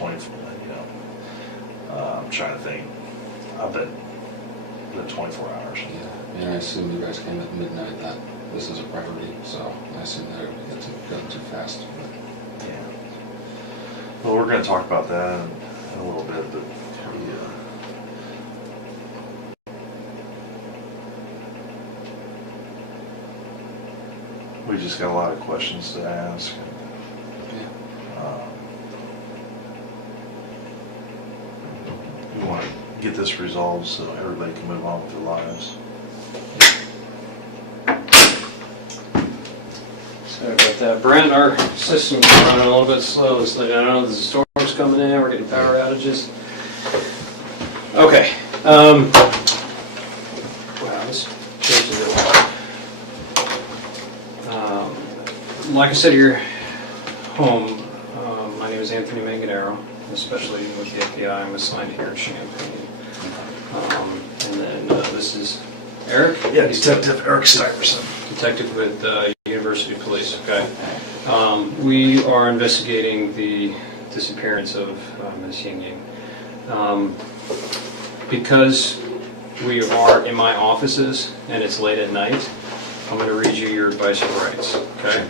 24, I'm trying to think. I bet the 24 hours. Yeah, and I assume you guys came at midnight, that this is a priority, so I assume that it would get done too fast. But. Yeah. Well, we're going to talk about that in a little bit, but we just got a lot of questions to ask. We want to get this resolved so everybody can move on with their lives. Sorry about that, Brent. Our system's running a little bit slow. So I know there's a storm's coming in. We're getting power outages. Okay. Wow, this changes it. Like I said, you're home. My name is Anthony Manganaro, especially with the FBI. I'm assigned here in Champaign. And then this is Eric? Yeah, Detective Eric Stuyvesant. Detective with University Police, okay. We are investigating the disappearance of Ms. Yingying. Because we are in my offices and it's late at night, I'm going to read you your advice and rights, okay?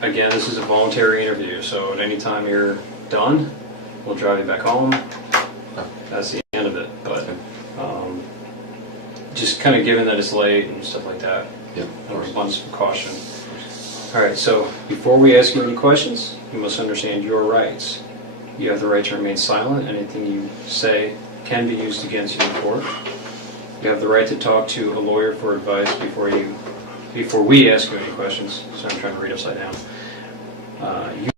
Again, this is a voluntary interview, so at any time you're done, we'll drive you back home. That's the end of it, but just kind of given that it's late and stuff like that, abundance of caution. All right, so before we ask you any questions, you must understand your rights. You have the right to remain silent. Anything you say can be used against you in court. You have the right to talk to a lawyer for advice before we ask you any questions. So I'm trying to read upside down.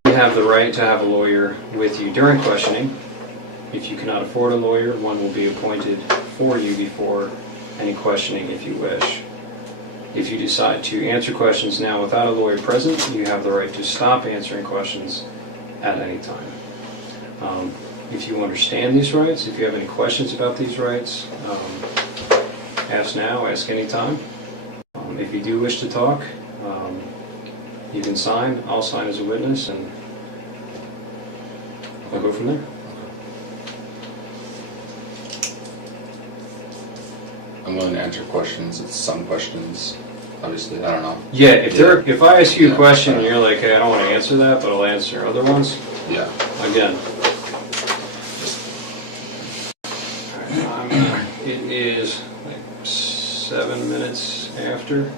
You have the right to have a lawyer with you during questioning. If you cannot afford a lawyer, one will be appointed for you before any questioning if you wish. If you decide to answer questions now without a lawyer present, you have the right to stop answering questions at any time. If you understand these rights, if you have any questions about these rights, ask now, ask anytime. If you do wish to talk, you can sign. I'll sign as a witness, and we'll go from there. I'm willing to answer questions. It's some questions, obviously. I don't know. Yeah, if I ask you a question and you're like, hey, I don't want to answer that, but I'll answer other ones. Yeah. Again. It is like 7 minutes after.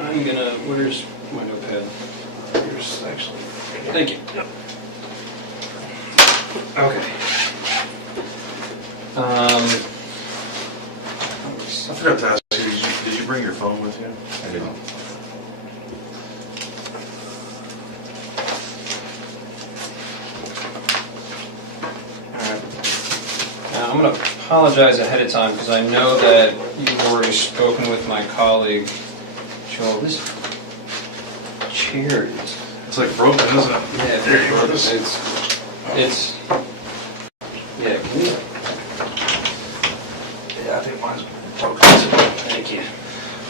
I'm gonna, where's my notepad? Here's actually. Thank you. Yep. Okay. I forgot to ask you, did you bring your phone with you? I didn't. Alright. Now I'm going to apologize ahead of time because I know that you've already spoken with my colleague, Joel. This chair is... It's like broken, isn't it? Yeah, There you go. it's... Yeah, can you... Yeah, I think mine's broken too. Thank you.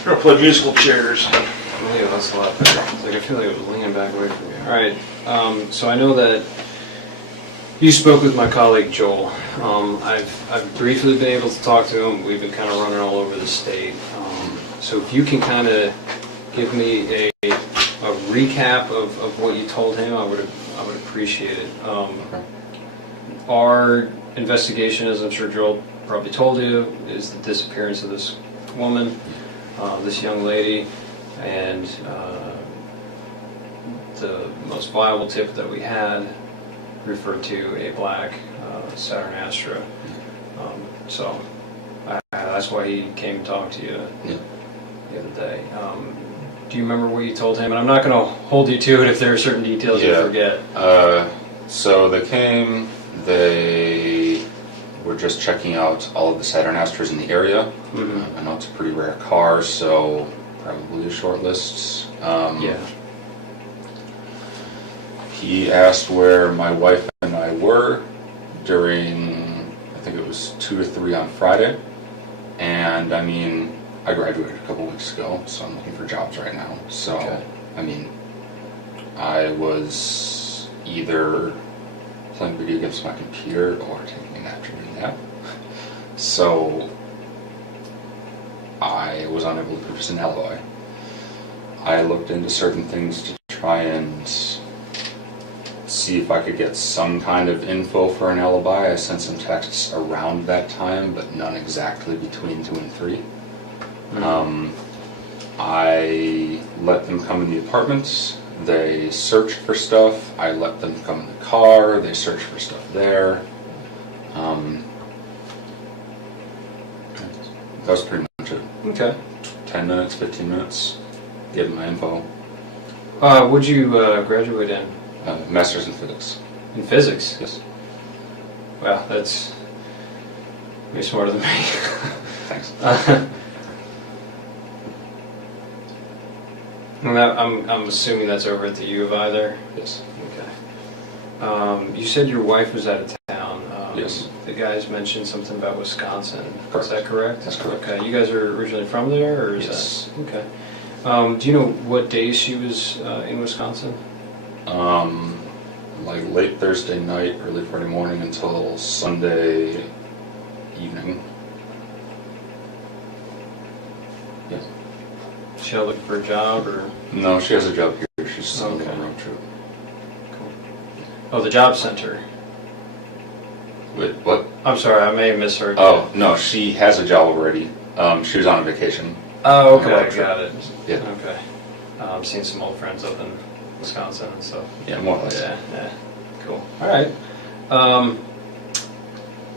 We're gonna play musical chairs. Yeah, that's a lot better. It's like I feel like it was leaning back away from me. All right. So I know that you spoke with my colleague Joel. I've briefly been able to talk to him. We've been kind of running all over the state. So if you can kind of give me a recap of what you told him, I would appreciate it. Okay. Our investigation, as I'm sure Joel probably told you, is the disappearance of this woman, this young lady, and the most viable tip that we had referred to a black Saturn Astra. That's why he came to talk to you the other day. Do you remember what you told him? And I'm not going to hold you to it if there are certain details you forget. So they came, they were just checking out all of the Saturn Astros in the area. I know it's a pretty rare car, so probably a short list. Yeah. He asked where my wife and I were during, I think it was 2 to 3 on Friday. And I mean, I graduated a couple weeks ago, so I'm looking for jobs right now. So, Okay. I mean, I was either playing video games on my computer or taking an afternoon nap. So, I was unable to produce an alibi. I looked into certain things to try and see if I could get some kind of info for an alibi. I sent some texts around that time, but none exactly between 2 and 3. I let them come in the apartment. They searched for stuff. I let them come in the car. They searched for stuff there. That was pretty much it. Okay. 10 minutes, 15 minutes, getting my info. What'd you graduate in? Master's in physics. In physics? Yes. Wow, that's way smarter than me. Thanks. I'm assuming that's over at the U of I there? Yes. Okay. You said your wife was out of town. Yes. The guys mentioned something about Wisconsin. Correct. Is that correct? That's correct. Okay. You guys are originally from there, or is Yes. that? Okay. Do you know what days she was in Wisconsin? Like late Thursday night, early Friday morning until Sunday evening. Yeah. She out looking for a job, or? No, she has a job here. She's still on Okay. a road trip. Cool. Oh, the job center. Wait, what? I'm sorry, I may have misheard. Oh, no, she has a job already. She was on a vacation. Oh, On a okay, road trip. got it. Yeah. Okay. I'm seeing some old friends up in Wisconsin and stuff. Yeah, more or less. Yeah, cool. All right.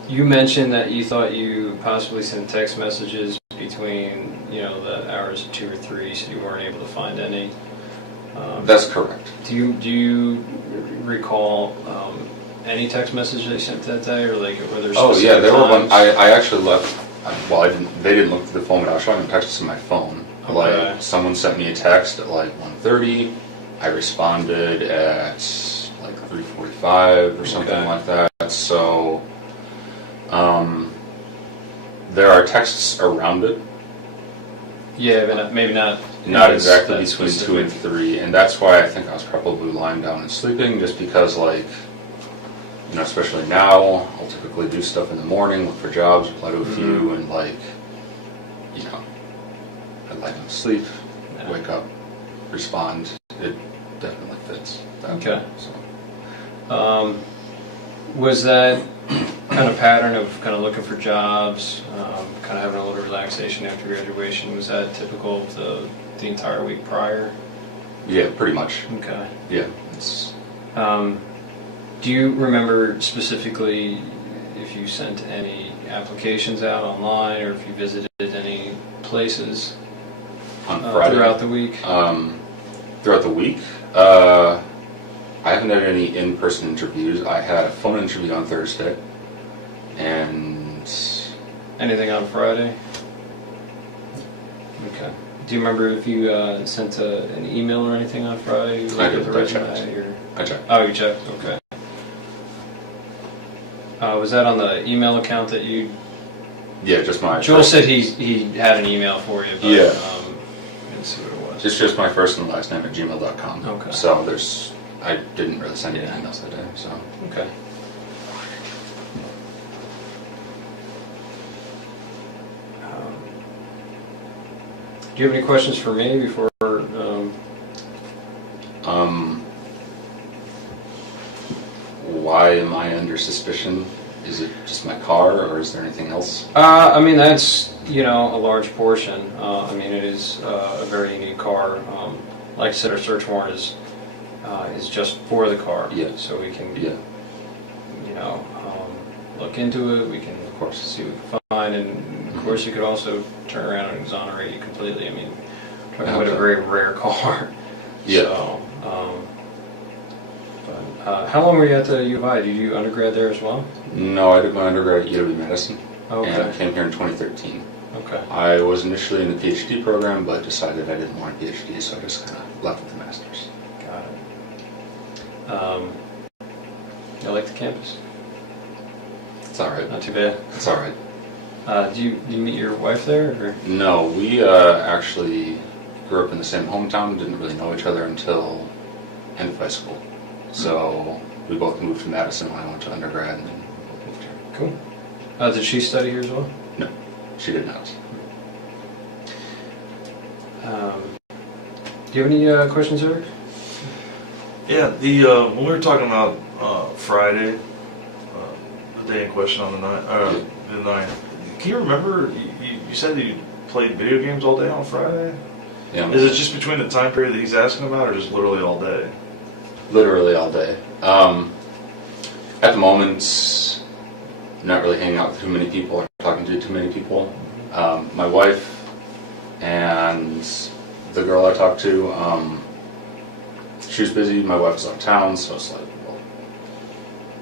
You mentioned that you thought you possibly sent text messages between, the hours of 2 or 3, so you weren't able to find any. That's correct. Do you recall any text message they sent that day, or like were there? Oh yeah, there were one. times? I actually left. Well, I didn't. They didn't look through the phone, but I was trying to text to my phone. Okay. Like someone sent me a text at like 1:30. I responded at like 3:45 or something Okay. like that. So, there are texts around it. Yeah, but maybe not. Not exactly that between specific. 2 and 3, and that's why I think I was probably lying down and sleeping, just because, like, especially now, I'll typically do stuff in the morning, look for jobs, apply to a few, and, like, I'd like to sleep, Yeah. wake up, respond. It definitely fits. That Okay. way, so. Was that kind of pattern of kind of looking for jobs, kind of having a little relaxation after graduation, was that typical of the entire week prior? Yeah, pretty much. Okay. Yeah. It's, Do you remember specifically if you sent any applications out online or if you visited any places on Friday. throughout the week? Throughout the week, I haven't had any in-person interviews. I had a phone interview on Thursday, and Anything on Friday? Okay. Do you remember if you sent an email or anything on Friday? I did. With a I resume, checked. or? I checked. Oh, you checked? Okay. Was that on the email account that you... Yeah, just my. Joel said he had an email for you, but Yeah. I didn't see what it was. It's just my first and last name at gmail.com. Okay. So I didn't really send any Yeah. emails that day, so. Okay. Do you have any questions for me before... Why am I under suspicion? Is it just my car, or is there anything else? I mean, that's, a large portion. I mean, it is a very unique car. Like I said, our search warrant is just for the car. Yeah. So we can, Yeah, look into it. We can, of course. see what we can find. And, of course, you could also turn around and exonerate you completely. I mean, Talking about a very rare car. Yeah. So, how long were you at the U of I? Did you do undergrad there as well? No, I did my undergrad at UW Madison, Okay. and I came here in 2013. Okay. I was initially in the PhD program, but decided I didn't want a PhD, so I just kind of left with the master's. Got it. I like the campus. It's all right. Not too bad. It's all right. Do you meet your wife there? Or? No, we actually grew up in the same hometown. Didn't really know each other until end of high school. So we both moved to Madison when I went to undergrad, and then moved here. Cool. Did she study here as well? No, she did not. Do you have any questions, Eric? Yeah, when we were talking about Friday, the day in question on the 9th, can you remember, you said that you played video games all day on Friday? Yeah. Is it just between the time period that he's asking about, or just literally all day? Literally all day. At the moment, not really hanging out with too many people or talking to too many people. My wife and the girl I talked to, she was busy, my wife was out of town, so it's like, well,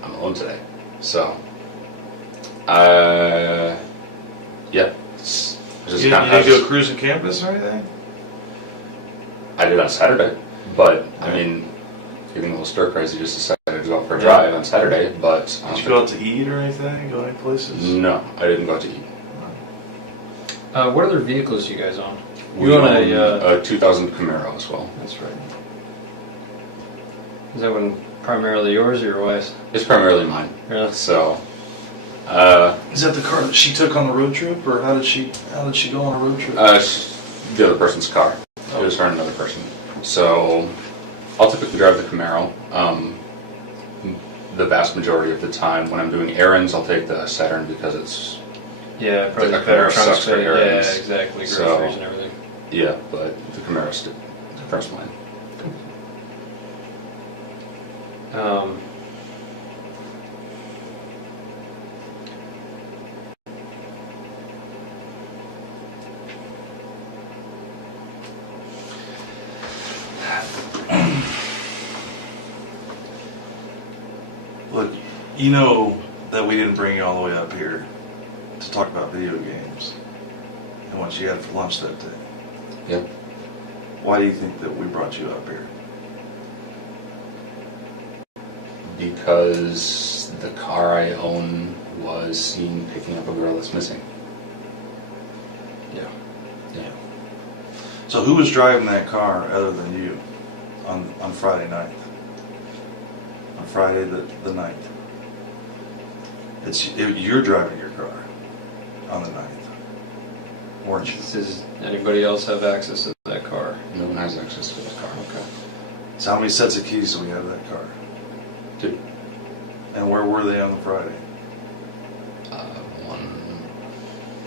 I'm alone today. So, yeah. It's just You kinda didn't has- go cruising campus or anything? I did on Saturday, but I mean, getting a little stir crazy, just decided to go out for a drive on Saturday. But Did you go out to eat or anything? Go any places? No, I didn't go out to eat. What other vehicles do you guys own? We You own own a 2000 Camaro as well. That's right. Is that one primarily yours or your wife's? It's primarily mine. Really? So, Is that the car that she took on the road trip, or how did she go on a road trip? the other person's car. It was her and another person. So, I'll typically drive the Camaro. The vast majority of the time, when I'm doing errands, I'll take the Saturn because it's Yeah, probably The better Camaro trunk sucks for space. Yeah, errands. exactly. Groceries So- and everything. yeah, but the Camaro's the first mine. Look, you know that we didn't bring you all the way up here to talk about video games and what you had for lunch that day. Yeah. Why do you think that we brought you up here? Because the car I own was seen picking up a girl that's missing. Yeah. Yeah. So who was driving that car other than you on Friday night? On Friday the 9th. You're driving your car on the 9th, weren't you? Does anybody else have access to that car? No one has access to the car. Okay. So how many sets of keys do we have to that car? 2. And where were they on the Friday? One.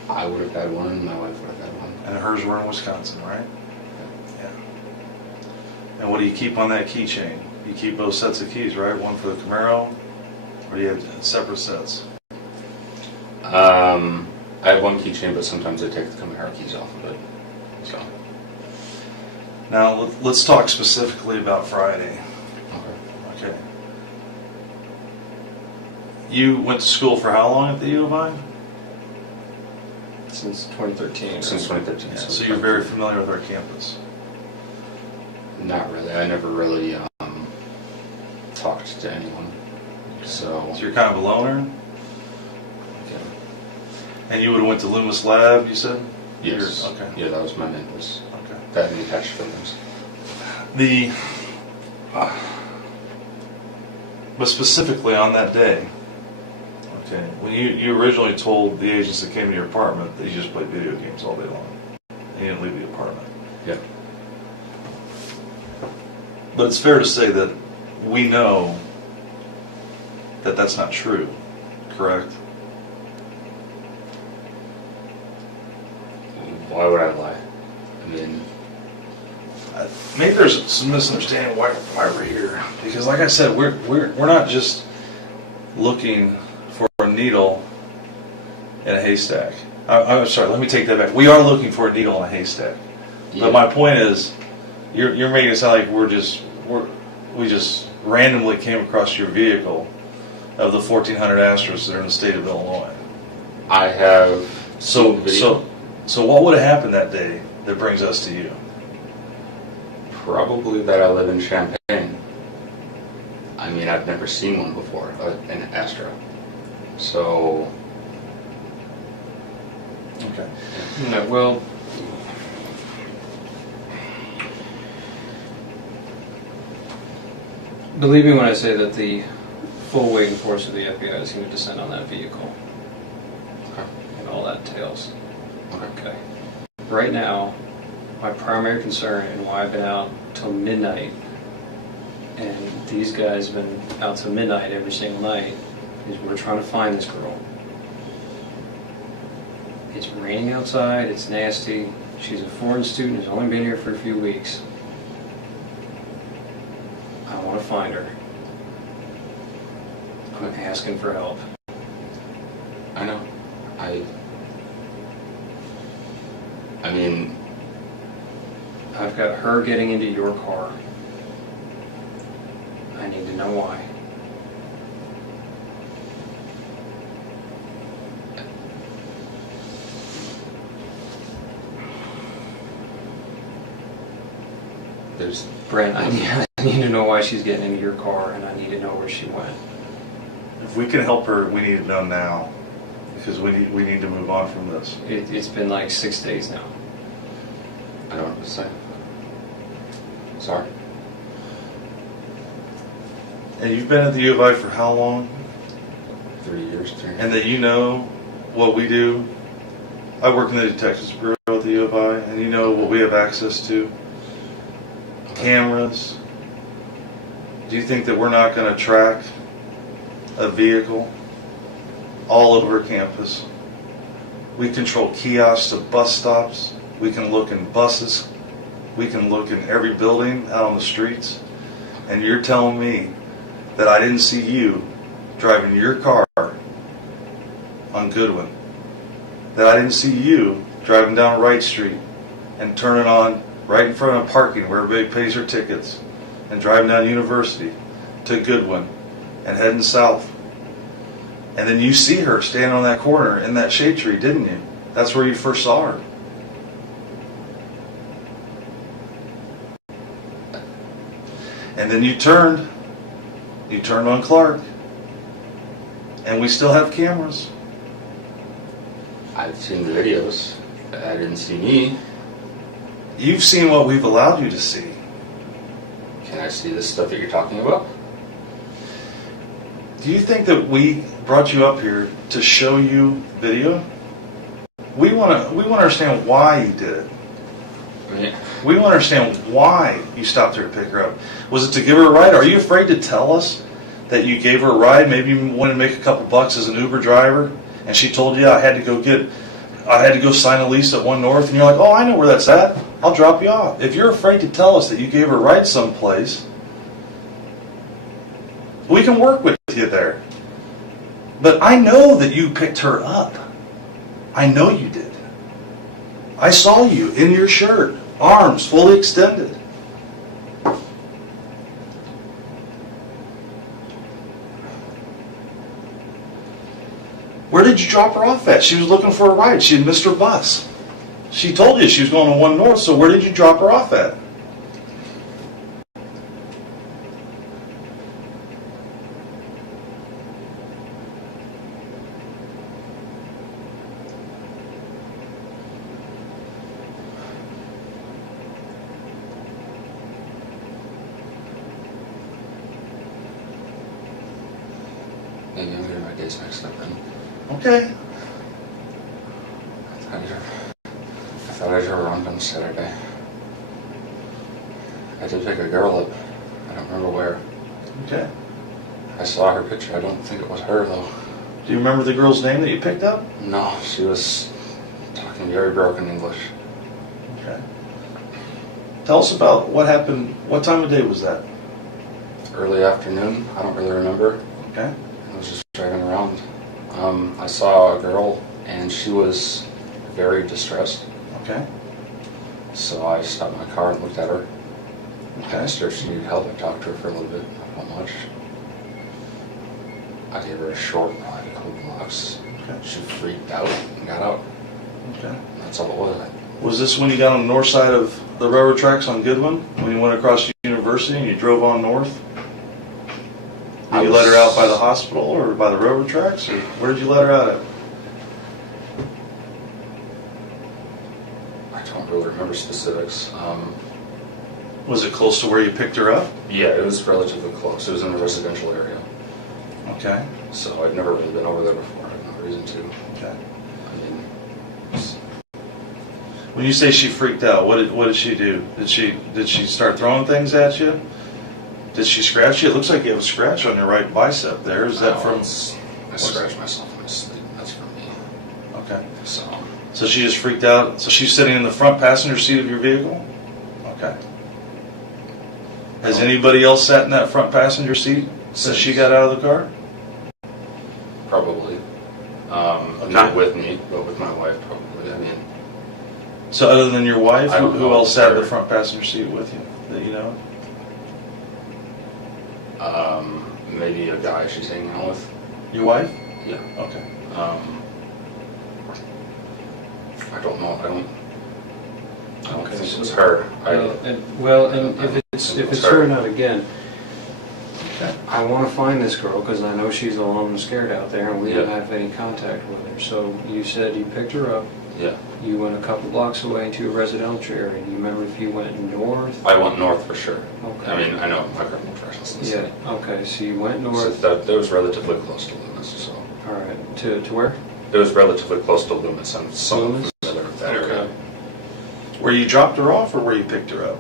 I would have had one, and my wife would have had one. And hers were in Wisconsin, right? Yeah. And what do you keep on that keychain? You keep both sets of keys, right? One for the Camaro, or do you have separate sets? I have one keychain, but sometimes I take the Camaro keys off of it. So. Now let's talk specifically about Friday. Okay. Okay. You went to school for how long at the U of I? Since 2013. right? Since 2013. Yeah, so you're very familiar with our campus. Not really. I never really talked to anyone. So you're kind of a loner? Okay. And you would have went to Loomis Lab, you said? Yes. Okay. Yeah, that was my main place. Okay. That and the attached films. But specifically on that day, okay, when you originally told the agents that came to your apartment that you just played video games all day long, and you didn't leave the apartment. Yeah. But it's fair to say that we know that that's not true, correct? Why would I lie? I mean, Maybe there's some misunderstanding why we're here. Because like I said, we're not just looking for a needle in a haystack. I'm sorry, let me take that back. We are looking for a needle in a haystack. Yeah. But my point is, you're making it sound like we just randomly came across your vehicle of the 1,400 Astros that are in the state of Illinois. I have So seen video. so what would have happened that day that brings us to you? Probably that I live in Champaign. I mean, I've never seen one before, an Astro. So, Okay. No, well, believe me when I say that the full weight and force of the FBI is going to descend on that vehicle okay. and all that entails. Okay. Okay. Right now, my primary concern and why I've been out till midnight, and these guys have been out till midnight every single night, is we're trying to find this girl. It's raining outside, it's nasty. She's a foreign student, has only been here for a few weeks. I want to find her. I'm asking for help. I know. I mean, I've got her getting into your car. I need to know why. there's Brent, I need to know why she's getting into your car, and I need to know where she went. If we can help her, we need it done now, because we need to move on from this. It's been like 6 days now. I don't know what to say. Sorry. And you've been at the U of I for how long? 3 years. And that you know what we do. I work in the Detectives Bureau at the U of I, and you know what we have access to. Cameras. Do you think that we're not going to track a vehicle all over campus? We control kiosks to bus stops. We can look in buses. We can look in every building out on the streets. And you're telling me that I didn't see you driving your car on Goodwin. That I didn't see you driving down Wright Street and turning on right in front of parking where everybody pays their tickets and driving down University to Goodwin and heading south. And then you see her standing on that corner in that shade tree, didn't you? That's where you first saw her. And then you turned on Clark. And we still have cameras. I've seen the videos. I didn't see me. You've seen what we've allowed you to see. Can I see the stuff that you're talking about? Do you think that we brought you up here to show you video? We want to understand why you did it. Yeah. We want to understand why you stopped her to pick her up. Was it to give her a ride? Are you afraid to tell us that you gave her a ride? Maybe you wanted to make a couple bucks as an Uber driver, and she told you I had to go sign a lease at One North, and you're like, oh, I know where that's at. I'll drop you off. If you're afraid to tell us that you gave her a ride someplace, we can work with you there. But I know that you picked her up. I know you did. I saw you in your shirt, arms fully extended. Where did you drop her off at? She was looking for a ride. She had missed her bus. She told you she was going to One North, so where did you drop her off at? Maybe I'm getting my days mixed up then. Okay. I thought I drove around on Saturday. I did pick a girl up. I don't remember where. Okay. I saw her picture. I don't think it was her, though. Do you remember the girl's name that you picked up? No, she was talking very broken English. Okay. Tell us about what happened. What time of day was that? Early afternoon. I don't really remember. Okay. I was just driving around. I saw a girl, and she was very distressed. Okay. So I stopped my car and looked at her. I Okay. asked her if she needed help. I talked to her for a little bit, not much. I gave her a short ride, a couple blocks. Okay. She freaked out and got out. Okay. That's all it was. Was this when you got on the north side of the railroad tracks on Goodwin? When you went across University and you drove on north? Did you let her out by the hospital or by the railroad tracks? Or where did you let her out at? I don't really remember specifics. Was it close to where you picked her up? Yeah, it was relatively close. It was in a residential area. Okay. So I'd never really been over there before. I had no reason to. Okay. I mean, When you say she freaked out, what did she do? Did she start throwing things at you? Did she scratch you? It looks like you have a scratch on your right bicep there. Is that from? I scratched myself in my sleep. That's from me. Okay. So she just freaked out. So she's sitting in the front passenger seat of your vehicle? Okay. Has anybody else sat in that front passenger seat since she got out of the car? probably. Not with me, but with my wife probably. I mean, So other than your wife, I don't who know else sat in the her. front passenger seat with you that you know? maybe a guy she's hanging out with. Your wife? Yeah. Okay. I don't know. I don't Okay, think so- it was her. If it's her, not again. Okay. I want to find this girl because I know she's alone and scared out there, and we Yeah. don't have any contact with her. So you said you picked her up. Yeah. You went a couple blocks away into a residential area. Do you remember if you went north? I went north for sure. Okay. I mean, I know my criminal directions. Yeah. Okay. So you went So north. that was relatively close to Loomis. So All right. To where? it was relatively close to Loomis. I'm somewhat Loomis? familiar with that area. Where you dropped her off or where you picked her up?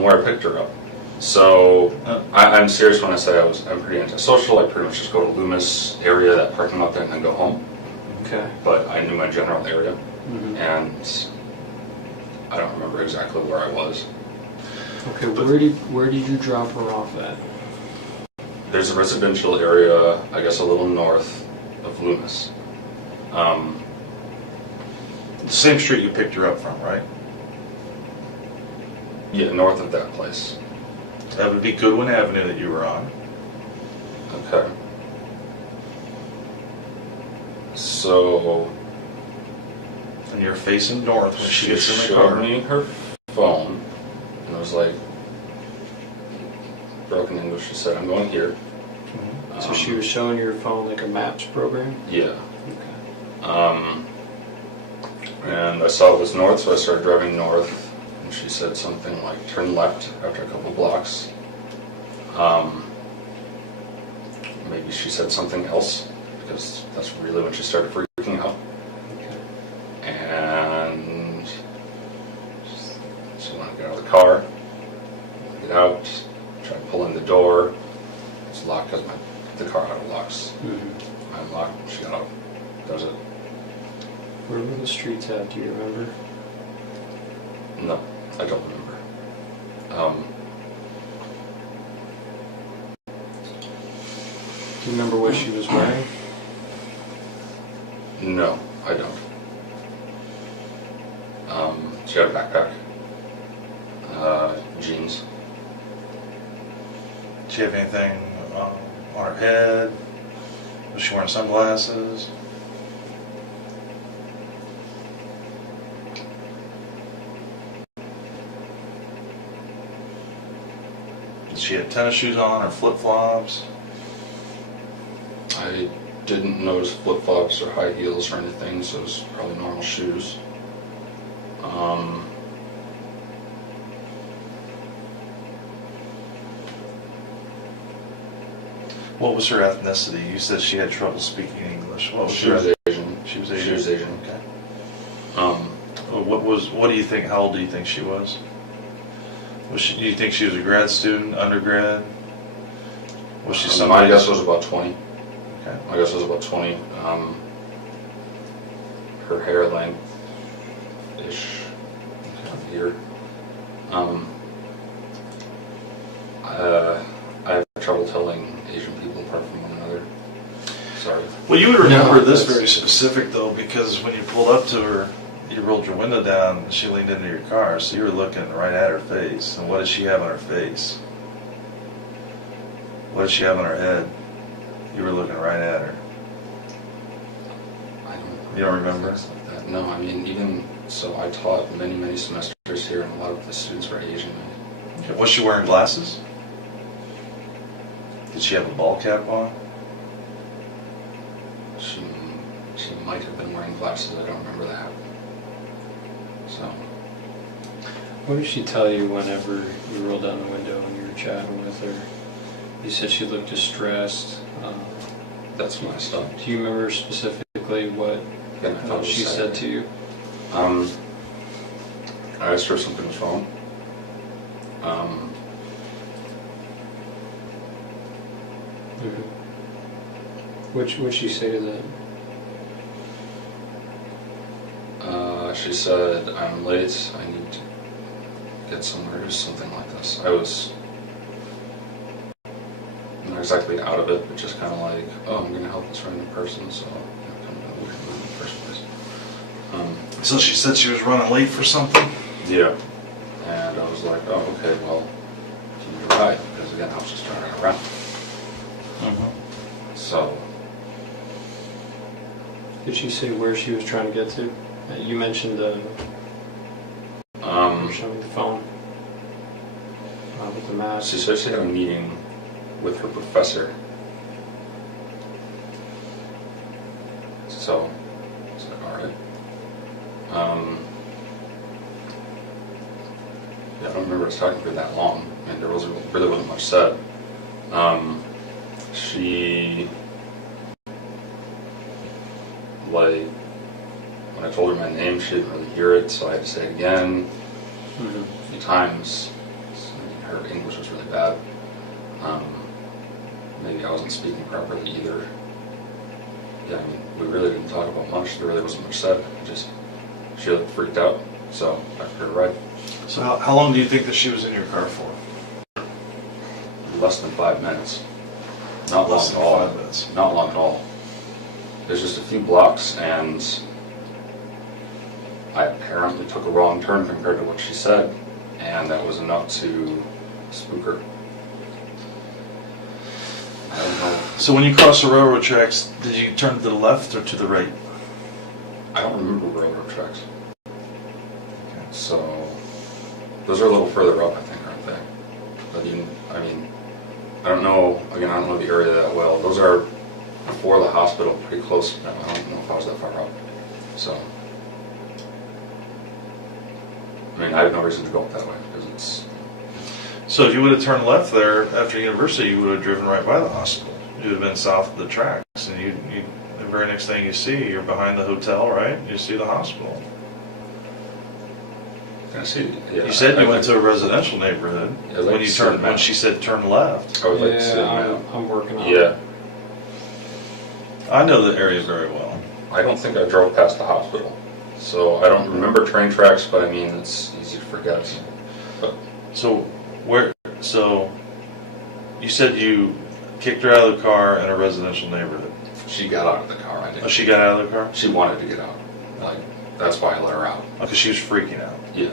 Where I picked her up. So Oh. I'm serious when I say I'm pretty antisocial. I pretty much just go to Loomis area, that parking lot there, and then go home. Okay. But I knew my general area, Mhm. and I don't remember exactly where I was. Okay. Where did you drop her off at? There's a residential area, I guess, a little north of Loomis. The same street you picked her up from, right? Yeah, north of that place. That would be Goodwin Avenue that you were on. Okay. So And you're facing north when she gets in the showed car. me her phone, and I was like, broken English. She said, "I'm going here." So she was showing your phone like a maps program? Yeah. Okay. And I saw it was north, so I started driving north. And she said something like, "Turn left after a couple blocks." Maybe she said something else, because that's really when she started freaking out. Okay. And so when I get out of the car, get out, try pulling the door. It's locked because the car auto locks. Mhm. I unlocked, she got out. That was it. Where were the streets at? Do you remember? No, I don't remember. Do you remember what she was wearing? No, I don't. She had a backpack, jeans. Did she have anything on her head? Was she wearing sunglasses? Did she have tennis shoes on or flip-flops? I didn't notice flip-flops or high heels or anything, so it was probably normal shoes. What was her ethnicity? You said she had trouble speaking English. What was She was Asian. She was Asian. She was Asian. Okay. Um, What do you think? How old do you think she was? Do you think she was a grad student, undergrad? Was she my somebody? guess was about 20. Okay. My guess was about 20. Her hair length-ish, here. I have trouble telling Asian people apart from one another. Sorry. Well, you would remember No, this that's- very specific though, because when you pulled up to her, you rolled your window down and she leaned into your car, so you were looking right at her face. And what did she have on her face? What did she have on her head? You were looking right at her. I don't. You don't remember? Things like that. No, I mean, even so, I taught many semesters here, and a lot of the students were Asian. Okay. Was she wearing glasses? Did she have a ball cap on? She might have been wearing glasses. I don't remember that. So. What did she tell you whenever you rolled down the window and you were chatting with her? You said she looked distressed. That's when I stopped. Do you remember specifically what she said to you? I asked her something on the phone. What'd she say to that? She said, "I'm late. I need to get somewhere," or something like this. I was not exactly out of it, but just kind of like, "Oh, I'm going to help this random person," so kind of weird in the first place. So she said she was running late for something? Yeah. And I was like, "Oh, okay, well, can you ride?" Because again, I was just turning around. So. Did she say where she was trying to get to? You mentioned showing the phone with the map. She said she had a meeting with her professor. So, I was like, alright. Yeah, I don't remember us talking for that long, and there really wasn't much said. She, like, when I told her my name, she didn't really hear it, so I had to say it again a few times. Her English was really bad. Maybe I wasn't speaking properly either. Yeah, I mean, we really didn't talk about much. There really wasn't much said. She looked freaked out, so I took her a ride. So how long do you think that she was in your car for? Less than 5 minutes. Not long Less at than all. 5 minutes. Not long at all. There's just a few blocks, and I apparently took a wrong turn compared to what she said, and that was enough to spook her. I don't know. So when you crossed the railroad tracks, did you turn to the left or to the right? I don't remember railroad tracks. So those are a little further up, I think, aren't they? But I don't know. Again, I don't know the area that well. Those are before the hospital, pretty close. I don't know if I was that far up. So, I have no reason to go up that way because it's. So if you would have turned left there after university, you would have driven right by the hospital. You would have been south of the tracks, and the very next thing you see, you're behind the hotel, right? You see the hospital. I see. Yeah, You said you went to a residential neighborhood Yeah, like when she said turn left. I would like to see the Yeah, map. I'm working on it. Yeah, I know the area very well. I don't think I drove past the hospital, so I don't remember train tracks. But it's easy to forget. But So So you said you kicked her out of the car in a residential neighborhood. she got out of the car. I Oh, didn't. she got out of the car? She wanted to get out. That's why I let her out. Because she was freaking out. Yeah.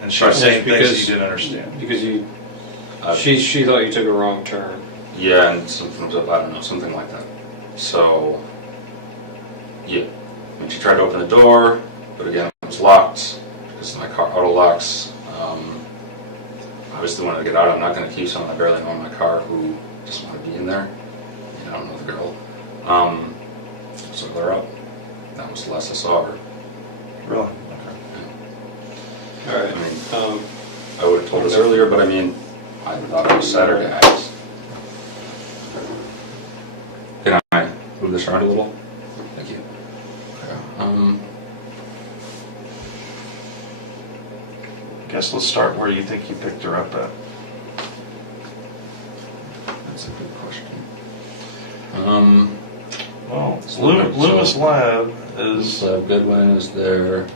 And she was saying things Because- that you didn't understand. Because you, Uh, she thought you took a wrong turn. Yeah, and something was up, I don't know, something like that. So, yeah. When she tried to open the door, but again, it was locked because my car auto locks. Obviously wanted to get out. I'm not going to keep someone I barely know in my car who just want to be in there. I don't know the girl. So I let her up. That was the last I saw her. Really? Okay. All right. I would have told us earlier, but I thought it was Saturday. Can I move this around a little? Thank you. I guess let's start where you think you picked her up at. That's a good question. Well, So- Loomis Lab is... So Goodwin is there.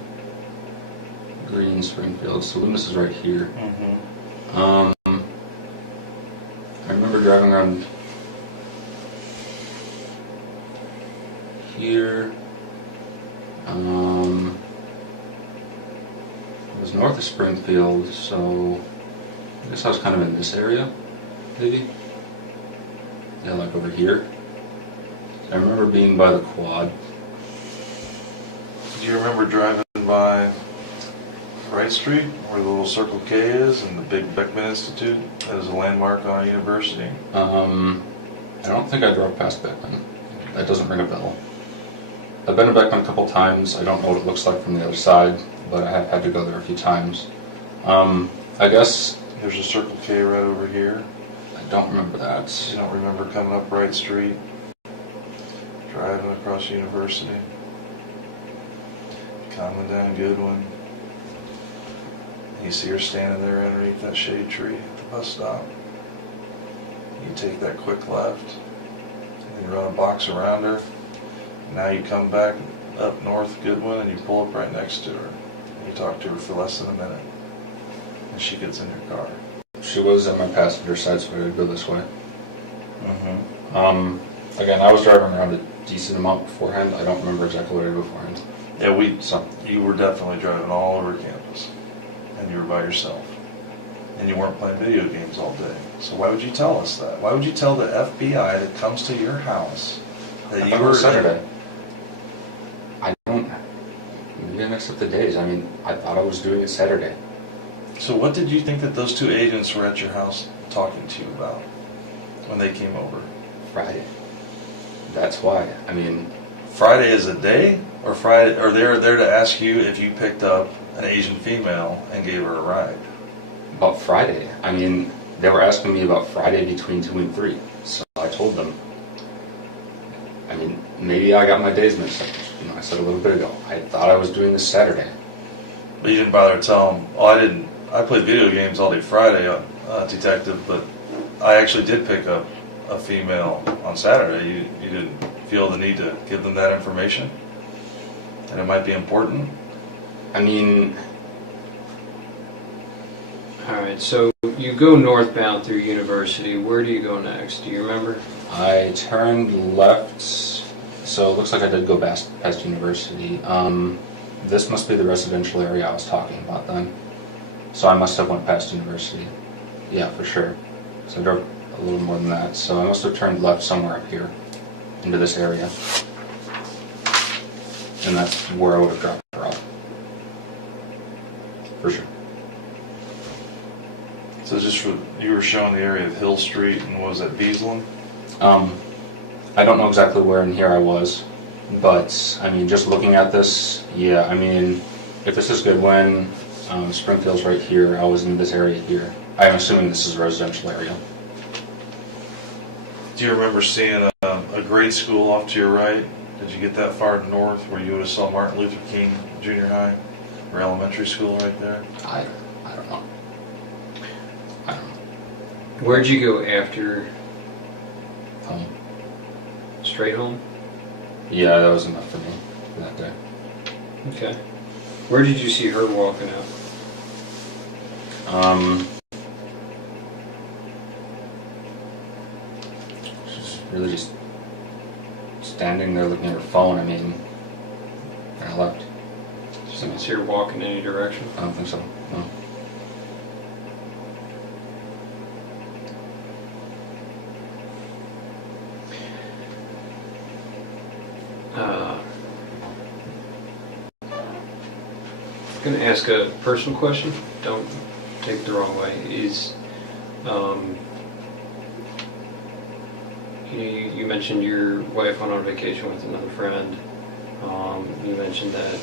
Green, Springfield. So Loomis is right here. Mhm. I remember driving around here. north of Springfield, so I guess I was kind of in this area, maybe. Yeah, like over here. I remember being by the quad. Do you remember driving by Wright Street, where the little Circle K is, and the big Beckman Institute? That is a landmark on a university. I don't think I drove past Beckman. That doesn't ring a bell. I've been to Beckman a couple times. I don't know what it looks like from the other side, but I have had to go there a few times. I guess There's a Circle K right over here. I don't remember that. You don't remember coming up Wright Street, driving across University, coming down Goodwin. You see her standing there underneath that shade tree at the bus stop. You take that quick left, and you run a box around her. Now you come back up North Goodwin and you pull up right next to her. And you talk to her for less than a minute. And she gets in your car. She was at my passenger side, so I would go this way. Mm-hmm. Again, I was driving around a decent amount beforehand. I don't remember exactly what I did beforehand. Yeah, you were definitely driving all over campus. And you were by yourself. And you weren't playing video games all day. So why would you tell us that? Why would you tell the FBI that comes to your house that you were Saturday? I don't. Maybe I mixed up the days. I mean, I thought I was doing it Saturday. So what did you think that those two agents were at your house talking to you about when they came over? Friday. That's why. I mean, Friday is a day, or they're there to ask you if you picked up an Asian female and gave her a ride? about Friday. I mean, they were asking me about Friday between 2 and 3. So I told them. I mean, maybe I got my days mixed up. You know, I said a little bit ago. I thought I was doing this Saturday. But you didn't bother to tell them, oh, I didn't. I played video games all day Friday, detective, but I actually did pick up a female on Saturday. You didn't feel the need to give them that information? And it might be important? I mean... Alright, so you go northbound through University. Where do you go next? Do you remember? I turned left, so it looks like I did go past University. This must be the residential area I was talking about then. So I must have went past University. Yeah, for sure. So I drove a little more than that. So I must have turned left somewhere up here into this area. And that's where I would have dropped her off. For sure. So just for, you were showing the area of Hill Street and what was that, Beaslin? I don't know exactly where in here I was, but I mean, just looking at this, yeah, I mean, if this is Goodwin, Springfield's right here, I was in this area here. I'm assuming this is a residential area. Do you remember seeing a grade school off to your right? Did you get that far north where you would have saw Martin Luther King Junior High or elementary school right there? I don't know. I don't know. Where'd you go after? Home. Straight home? Yeah, that was enough for me for that day. Okay. Where did you see her walking out? She's really just standing there looking at her phone. I mean, and I left. She didn't see her walk in any direction? I don't think so, no. I'm going to ask a personal question. Don't take it the wrong way. You mentioned your wife went on vacation with another friend. You mentioned that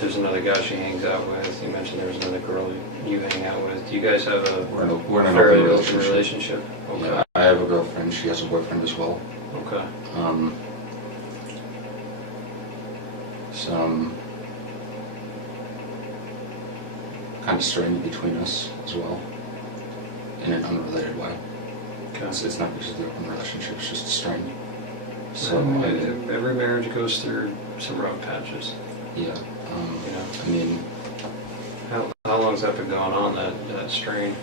there's another guy she hangs out with. You mentioned there's another girl you hang out with. Do you guys have a We're in an fairly open open relationship? Okay. Yeah, I have a girlfriend. She has a boyfriend as well. Okay. Some kind of strained between us as well, in an unrelated way. Okay. It's not because of the open relationship; it's just strained. So Every marriage goes through some rough patches. yeah, Yeah. I mean, How long's that been going on, that strain?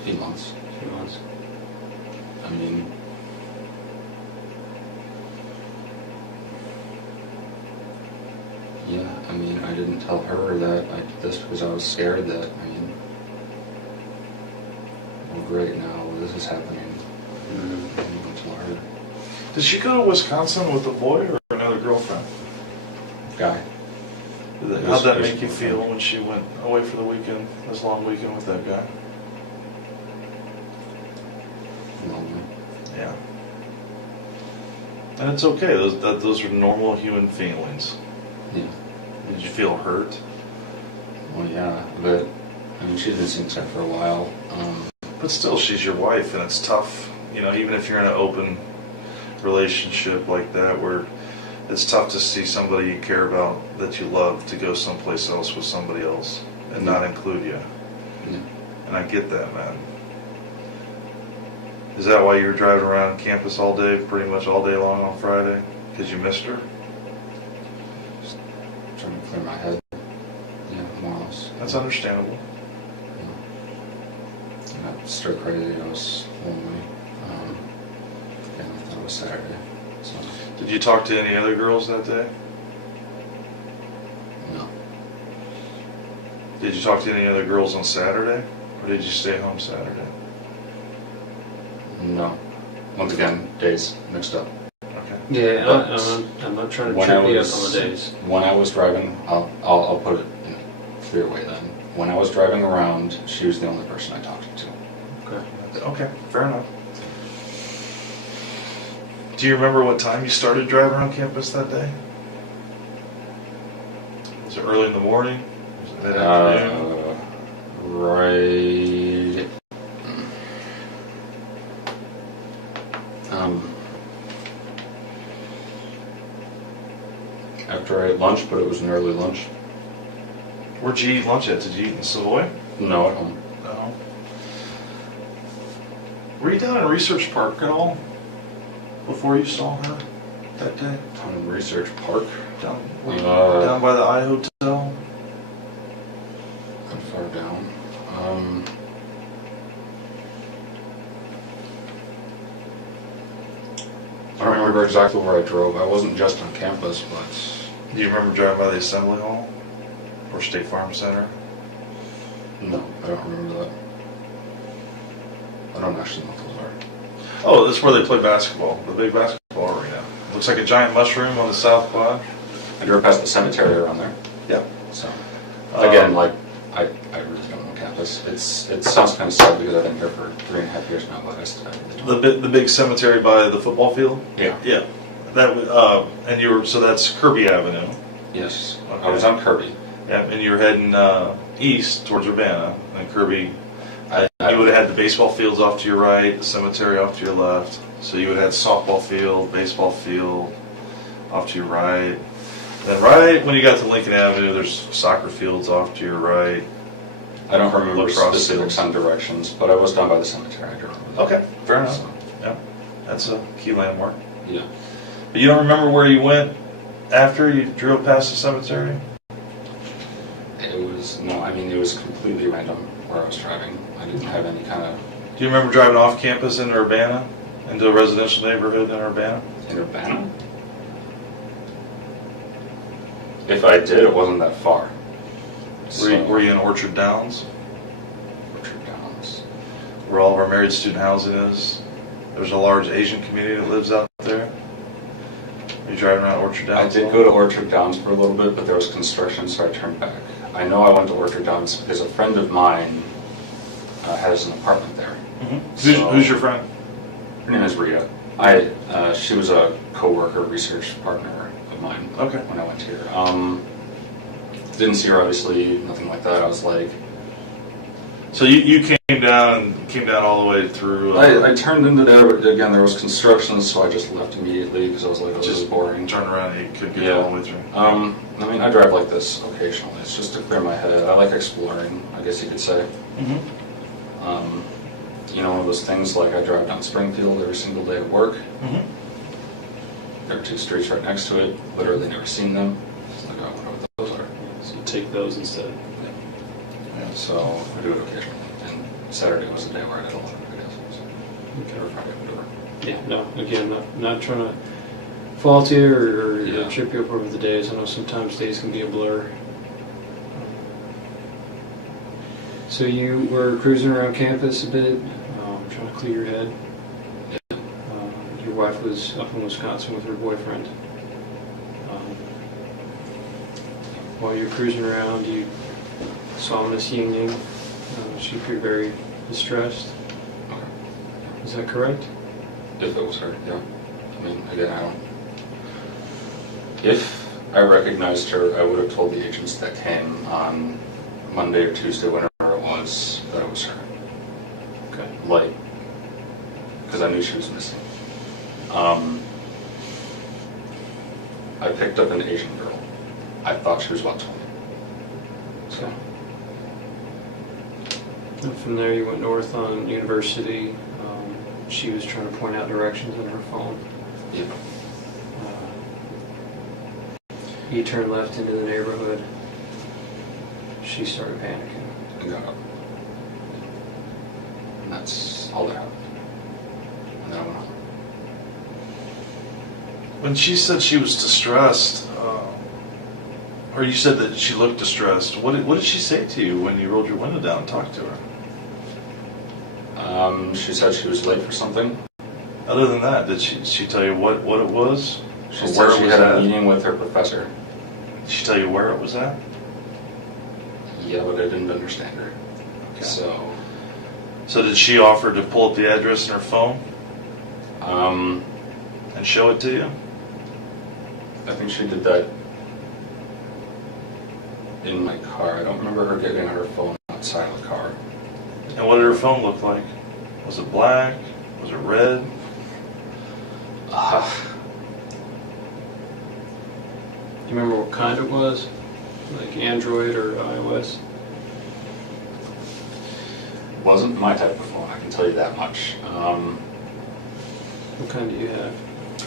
a few months. A few months. I mean, yeah, I mean, I didn't tell her that I did this because I was scared that, well, great, now this is happening. I didn't tell her. Did she go to Wisconsin with a boy or another girlfriend? Guy. How'd that make you feel when she went away for the weekend, this long weekend with that guy? Lonely. Yeah. And it's okay. Those are normal human feelings. Yeah. Did you feel hurt? Well, yeah, but she's been seeing stuff for a while. But still, she's your wife, and it's tough. Even if you're in an open relationship like that, where it's tough to see somebody you care about, that you love, to go someplace else with somebody else and not include you. Yeah. And I get that, man. Is that why you were driving around campus all day, pretty much all day long on Friday? Because you missed her? Just trying to clear my head. Yeah, more or less. That's understandable. I got stir crazy. I was lonely. And I thought it was Saturday. So. Did you talk to any other girls that day? No. Did you talk to any other girls on Saturday? Or did you stay home Saturday? No. Once again, days mixed up. Okay. Yeah, I'm not trying to trip you up on the days. When I was driving, I'll put it in a clear way then. When I was driving around, she was the only person I talked to. Okay, fair enough. Do you remember what time you started driving around campus that day? Was it early in the morning? Was it mid-afternoon? Right. After I ate lunch, but it was an early lunch. Where'd you eat lunch at? Did you eat in Savoy? No, at home. No. Were you down in Research Park at all before you saw her that day? Down in Research Park. Down by the I Hotel? How far down? I don't remember exactly where I drove. I wasn't just on campus, but... Do you remember driving by the Assembly Hall? Or State Farm Center? No, I don't remember that. I don't actually know what those are. Oh, that's where they play basketball, the big basketball arena. Looks like a giant mushroom on the south quad. I drove past the cemetery around there. Yeah. So, again, I really don't know campus. It sounds kind of sad because I've been here for 3.5 years now, but I really don't. The big cemetery by the football field? Yeah. Yeah. So that's Kirby Avenue. Yes. Okay. I was on Kirby. Yeah, and you were heading east towards Urbana, and Kirby. You would have had the baseball fields off to your right, the cemetery off to your left. So you would have had softball field, baseball field off to your right. Then right when you got to Lincoln Avenue, there's soccer fields off to your right. I don't remember Lacrosse specifics fields. on directions, but I was down by the cemetery. I do remember that. Okay, fair enough. So, Yeah, that's a key landmark. yeah. But you don't remember where you went after you drove past the cemetery? It was completely random where I was driving. I didn't have any kind of... Do you remember driving off campus into Urbana? Into a residential neighborhood in Urbana? In Urbana? If I did, it wasn't that far. Were you in Orchard Downs? Orchard Downs. Where all of our married student housing is. There's a large Asian community that lives out there. Are you driving around Orchard Downs? I did go to Orchard Downs for a little bit, but there was construction, so I turned back. I know I went to Orchard Downs because a friend of mine has an apartment there. Mm-hmm. Who's your friend? Her name is Rita. She was a co-worker, research partner of mine. Okay. When I went here. Didn't see her, obviously, nothing like that. I was like... So you came down all the way through... I turned into there, but again, there was construction, so I just left immediately because I was like, oh, this is boring. Turn around and you could get all the way through. I drive like this occasionally. It's just to clear my head. I like exploring, I guess you could say. Mm-hmm. One of those things like I drive down Springfield every single day at work. Mm-hmm. There are 2 streets right next to it. Literally never seen them. It's like, I wonder what those are. So you take those instead. Yeah, so I do it occasionally. And Saturday was the day where I did a lot of videos. Okay. Or Friday, whatever. Yeah, no, again, not trying to fault you or Yeah. trip you up over the days. I know sometimes days can be a blur. So you were cruising around campus a bit, trying to clear your head. Your wife was up in Wisconsin with her boyfriend. While you're cruising around, you saw Miss Yingying. She appeared very distressed. Okay. Is that correct? If it was her, yeah. I mean, again, I don't. If I recognized her, I would have told the agents that came on Monday or Tuesday, whenever it was, that it was her. Okay. Like, because I knew she was missing. I picked up an Asian girl. I thought she was about 20. Okay. And from there you went north on University. She was trying to point out directions on her phone. Yeah. You turned left into the neighborhood. She started panicking. And got up. And that's all that happened. And then I went home. When she said she was distressed, or you said that she looked distressed, what did she say to you when you rolled your window down and talked to her? She said she was late for something. Other than that, did she tell you what it was? She Or said where she it was had at? a meeting with her professor. Did she tell you where it was at? Yeah, but I didn't understand her. Okay. So, did she offer to pull up the address in her phone and show it to you? I think she did that in my car. I don't remember her getting her phone outside of the car. And what did her phone look like? Was it black? Was it red? You remember what kind it was? Like Android or iOS? Wasn't my type of phone, I can tell you that much. What kind do you have?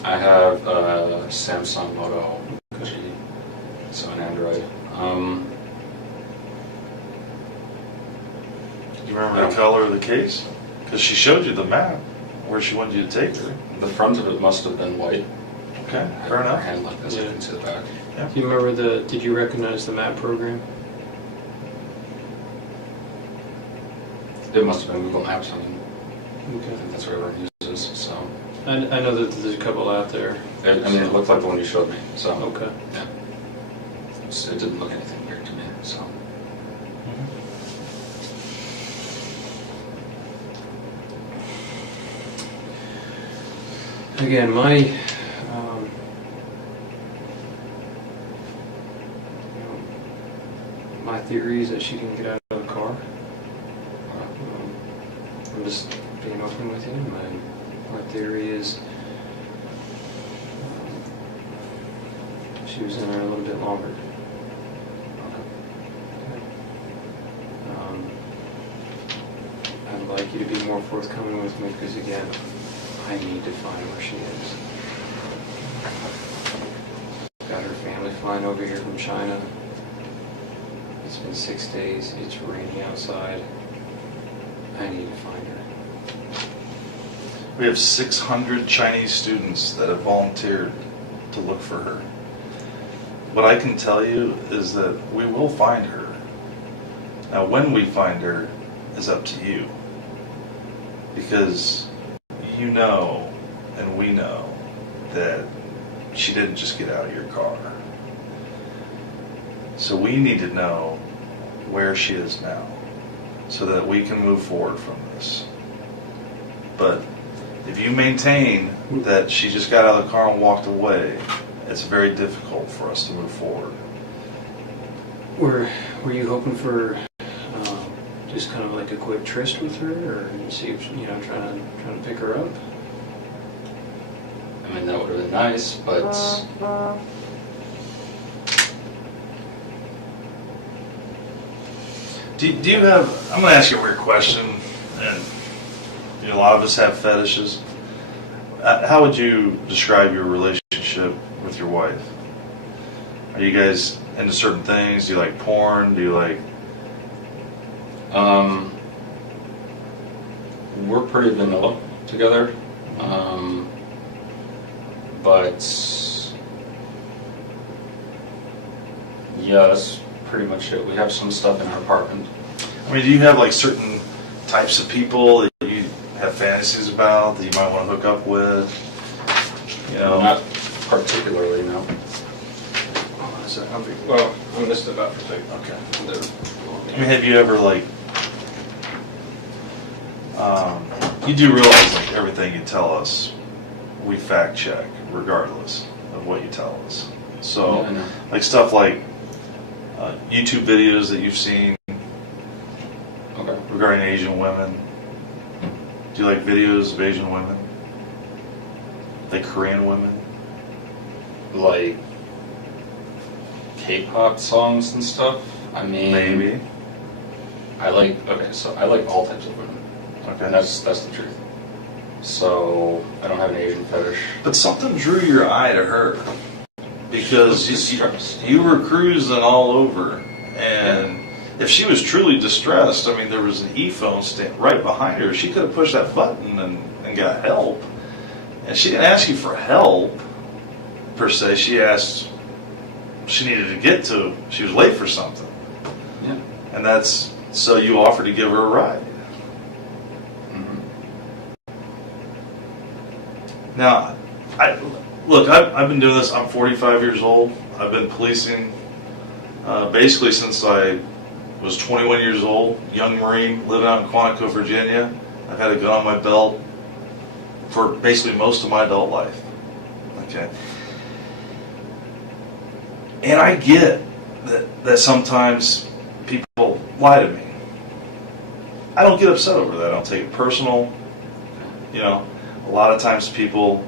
I have a Samsung Moto G, so an Android. Do you remember the color of the case? Because she showed you the map where she wanted you to take her. The front of it must have been white. Okay, I had fair her enough. hand like this, I can see the back. Do you remember did you recognize the map program? It must have been Google Maps. I mean, I Okay. think that's what everyone uses. So, I know that there's a couple out there. I mean, it looked like the one you showed me. So, Okay. yeah, it didn't look anything weird to me. So, Again, my my theory is that she didn't get out of the car. I'm just being open with you. My theory is she was in there a little bit longer. I'd like you to be more forthcoming with me because, again, I need to find where she is. Got her family flying over here from China. It's been 6 days. It's raining outside. I need to find her. We have 600 Chinese students that have volunteered to look for her. What I can tell you is that we will find her. Now, when we find her is up to you. Because you know, and we know, that she didn't just get out of your car. So we need to know where she is now, so that we can move forward from this. But if you maintain that she just got out of the car and walked away, it's very difficult for us to move forward. Were you hoping for just kind of like a quick tryst with her, or see if trying to pick her up? I mean, that would have been nice, but Do you have, I'm going to ask you a weird question, and a lot of us have fetishes. How would you describe your relationship with your wife? Are you guys into certain things? Do you like porn? Do you like... we're pretty vanilla together. But yeah, that's pretty much it. We have some stuff in our apartment. I mean, do you have like certain types of people that you have fantasies about that you might want to hook up with? You know, Not particularly, no. Well, I missed it about the okay. the- I mean, have you ever like, you do realize like everything you tell us, we fact check regardless of what you tell us. So, Yeah, I know. like stuff like YouTube videos that you've seen Okay. regarding Asian women. Do you like videos of Asian women? Like Korean women? Like K-pop songs and stuff. I mean, Maybe. I like all types of women, Okay. and that's the truth. So I don't have an Asian fetish. But something drew your eye to her because She was distressed. you were cruising all over, and if she was truly distressed, I mean, there was an e-phone stand right behind her. She could have pushed that button and got help. And she didn't ask you for help per se. She asked. She needed to get to. She was late for something, Yeah. and that's so you offered to give her a ride. Mm-hmm. Now, I've been doing this. I'm 45 years old. I've been policing basically since I was 21 years old. Young Marine, living out in Quantico, Virginia. I've had a gun on my belt for basically most of my adult life. Okay. And I get that sometimes people lie to me. I don't get upset over that. I don't take it personal. You know, a lot of times people,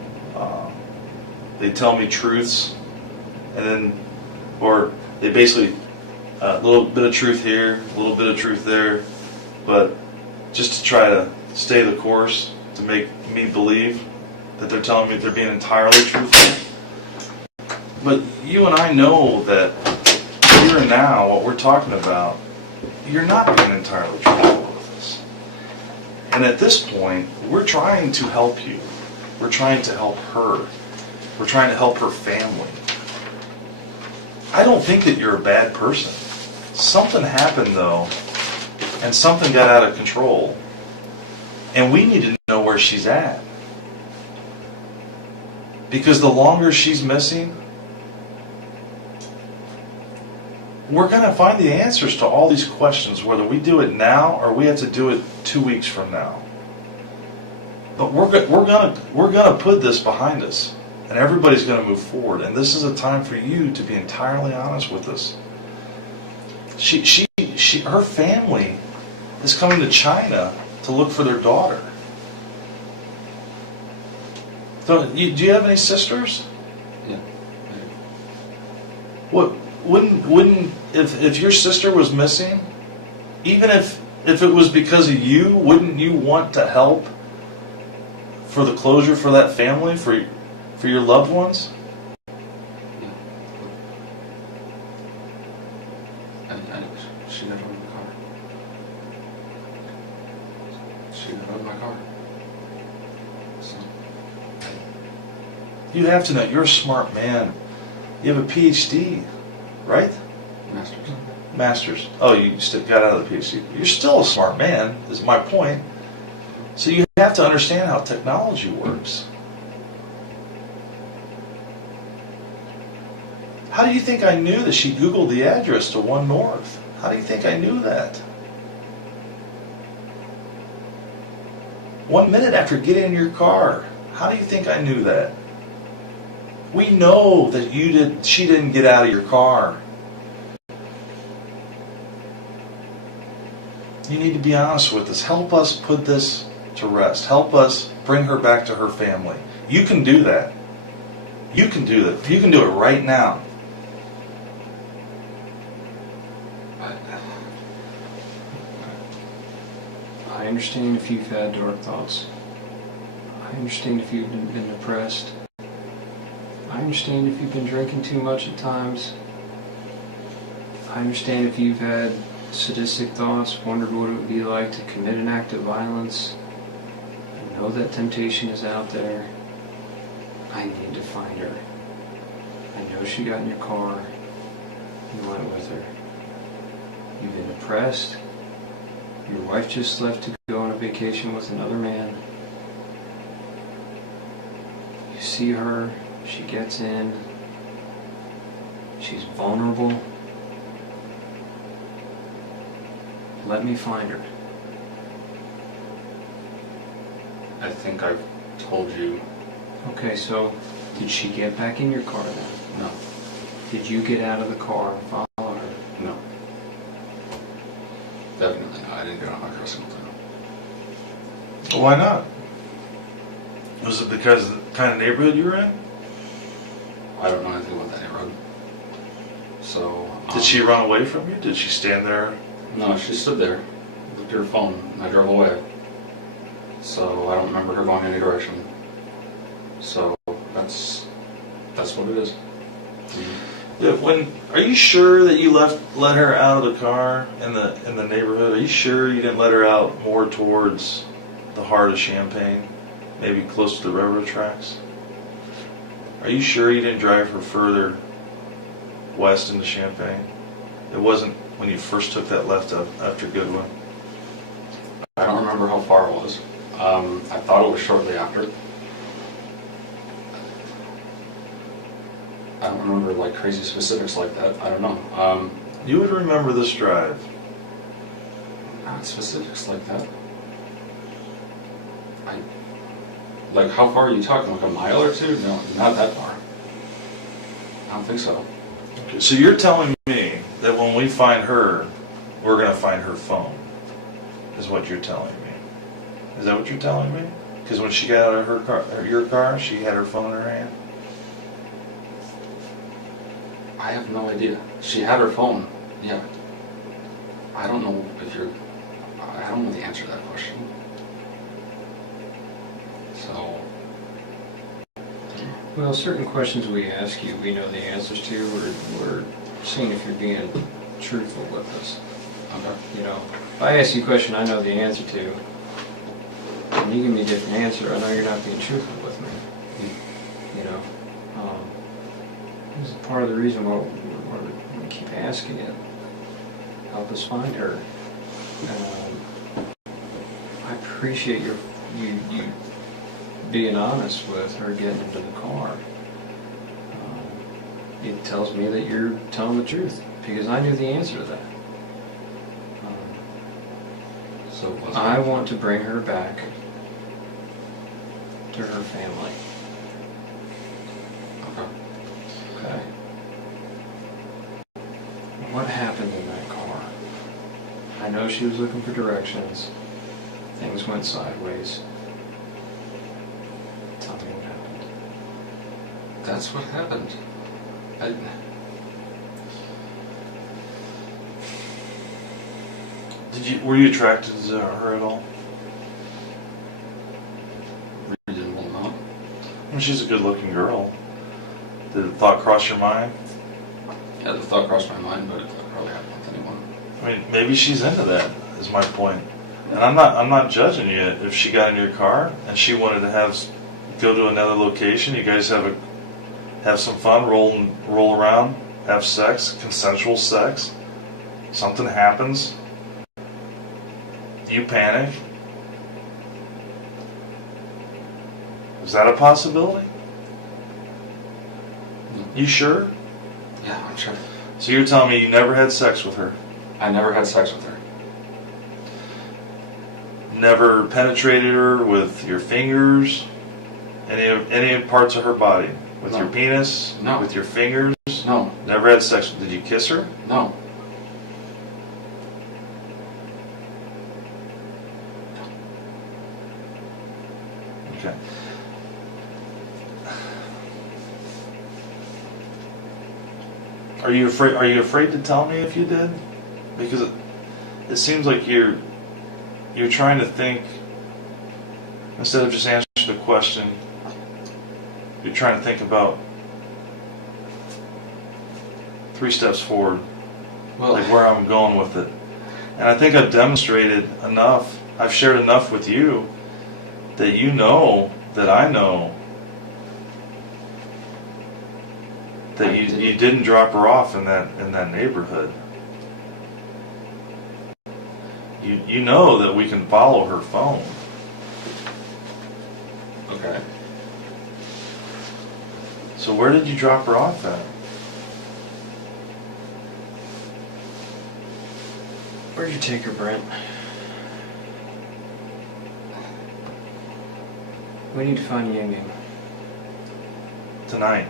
they tell me truths, and then, or they basically, a little bit of truth here, a little bit of truth there, but just to try to stay the course, to make me believe that they're telling me they're being entirely truthful. But you and I know that here and now, what we're talking about, you're not being entirely truthful with us. And at this point, we're trying to help you. We're trying to help her. We're trying to help her family. I don't think that you're a bad person. Something happened though, and something got out of control. And we need to know where she's at. Because the longer she's missing, we're going to find the answers to all these questions, whether we do it now or we have to do it 2 weeks from now. But we're going to put this behind us, and everybody's going to move forward. And this is a time for you to be entirely honest with us. Her family is coming to China to look for their daughter. Do you have any sisters? Yeah. What wouldn't if your sister was missing, even if it was because of you, wouldn't you want to help for the closure for that family, for your loved ones? She got out of my car. She got out of my car. So. You have to know, you're a smart man. You have a PhD, right? Masters. Master's. Oh, you got out of the PhD. You're still a smart man, is my point. So you have to understand how technology works. How do you think I knew that she Googled the address to 1 North? How do you think I knew that? 1 minute after getting in your car. How do you think I knew that? We know that she didn't get out of your car. You need to be honest with us. Help us put this to rest. Help us bring her back to her family. You can do that. You can do that. You can do it right now. I understand if you've had dark thoughts. I understand if you've been depressed. I understand if you've been drinking too much at times. I understand if you've had sadistic thoughts, wondered what it would be like to commit an act of violence. I know that temptation is out there. I need to find her. I know she got in your car. You went with her. You've been depressed. Your wife just left to go on a vacation with another man. You see her, she gets in, she's vulnerable. Let me find her. I think I've told you. Okay, so did she get back in your car then? No. Did you get out of the car and follow her? No. Definitely not. I didn't get on my car single time. Why not? Was it because of the kind of neighborhood you were in? I don't know anything about that neighborhood. So. Did she run away from you? Did she stand there? No, she stood there, looked at her phone, and I drove away. So I don't remember her going any direction. So that's what it is. Yeah, are you sure that you let her out of the car in the neighborhood? Are you sure you didn't let her out more towards the heart of Champaign, maybe close to the railroad tracks? Are you sure you didn't drive her further west into Champaign? It wasn't when you first took that left up after Goodwin. I don't remember how far it was. I thought it was shortly after. I don't remember like crazy specifics like that. I don't know. You would remember this drive. Not specifics like that. Like how far are you talking? Like a mile or two? No, not that far. I don't think so. Okay, so you're telling me that when we find her, we're going to find her phone, is what you're telling me. Is that what you're telling me? Because when she got out of her car, or your car, she had her phone in her hand? I have no idea. She had her phone, yeah. I don't know I don't know the answer to that question. So. Well, certain questions we ask you, we know the answers to. We're seeing if you're being truthful with us. Okay. You know, if I ask you a question I know the answer to, and you give me a different answer, I know you're not being truthful with me. You know, this is part of the reason why we keep asking it. Help us find her. I appreciate you being honest with her getting into the car. It tells me that you're telling the truth because I knew the answer to that. So I want to bring her back to her family. Okay. Okay. What happened in that car? I know she was looking for directions. Things went sideways. Tell me what happened. That's what happened. Were you attracted to her at all? Reasonable amount. Well, she's a good-looking girl. Did the thought cross your mind? Yeah, the thought crossed my mind, but it probably happened with anyone. I mean, maybe she's into that. Is my point. And I'm not judging you if she got in your car and she wanted to go to another location. You guys have some fun, roll around, have sex, consensual sex. Something happens. You panic. Is that a possibility? You sure? Yeah, I'm sure. So you're telling me you never had sex with her? I never had sex with her. Never penetrated her with your fingers? Any parts of her body? With No. your penis? No. With your fingers? No. Never had sex. Did you kiss her? No. Okay. Are you afraid to tell me if you did? Because it seems like you're trying to think instead of just answering the question. You're trying to think about 3 steps forward, Well, like where I'm going with it. And I think I've demonstrated enough. I've shared enough with you that you know that I know that you didn't drop her off in that neighborhood. You know that we can follow her phone. Okay. So where did you drop her off at? Where'd you take her, Brent? We need to find Yingying. Tonight.